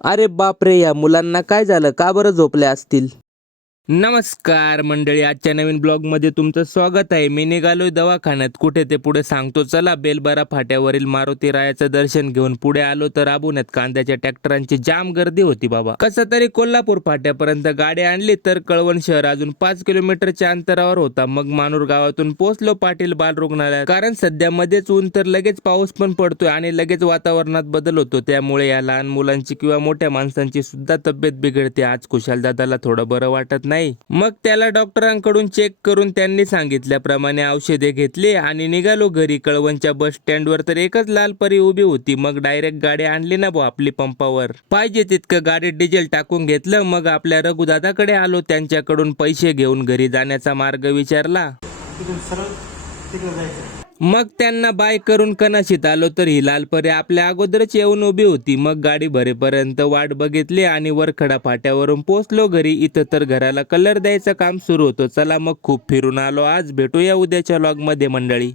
अरे बापरे या मुलांना काय झालं? का बरं झोपल्या असतील? नमस्कार मंडळी आजच्या नवीन ब्लॉगमध्ये तुमचं स्वागत आहे. मी निघालोय दवाखान्यात. कुठे ते पुढे सांगतो. चला बेलबारा फाट्यावरील मारुती रायाचं दर्शन घेऊन पुढे आलो तर आबुण्यात कांद्याच्या ट्रॅक्टरांची जाम गर्दी होती बाबा. कसं तरी कोल्हापूर फाट्यापर्यंत गाडी आणली तर कळवण शहर अजून पाच किलोमीटरच्या अंतरावर होता. मग मानूर गावातून पोहोचलो पाटील बाल रुग्णालयात कारण सध्या मध्येच ऊन तर लगेच पाऊस पण पडतोय आणि लगेच वातावरणात बदल होतो. त्यामुळे या लहान मुलांची किंवा मोठ्या माणसांची सुद्धा तब्येत बिघडते. आज कुशाल दादाला थोडं बरं वाटत नाही. मग त्याला डॉक्टरांकडून चेक करून त्यांनी सांगितल्याप्रमाणे औषधे घेतली आणि निघालो घरी. कळवणच्या बस स्टँडवर तर एकच लाल परी उभी होती. मग डायरेक्ट गाडी आणली ना भाऊ आपली पंपावर. पाहिजे तितकं गाडीत डिझेल टाकून घेतलं. मग आपल्या रघुदादाकडे आलो. त्यांच्याकडून पैसे घेऊन घरी जाण्याचा मार्ग विचारला. सरळ तिकडे जायचं. मग त्यांना बाय करून कनाशीत आलो तर ही लालपरे आपल्या अगोदरच येऊन उभी होती. मग गाडी भरेपर्यंत वाट बघितली आणि वरखडा फाट्यावरून पोचलो घरी. इथं तर घराला कलर द्यायचं काम सुरू होतं. चला मग खूप फिरून आलो. आज भेटूया उद्याच्या लॉगमध्ये मंडळी.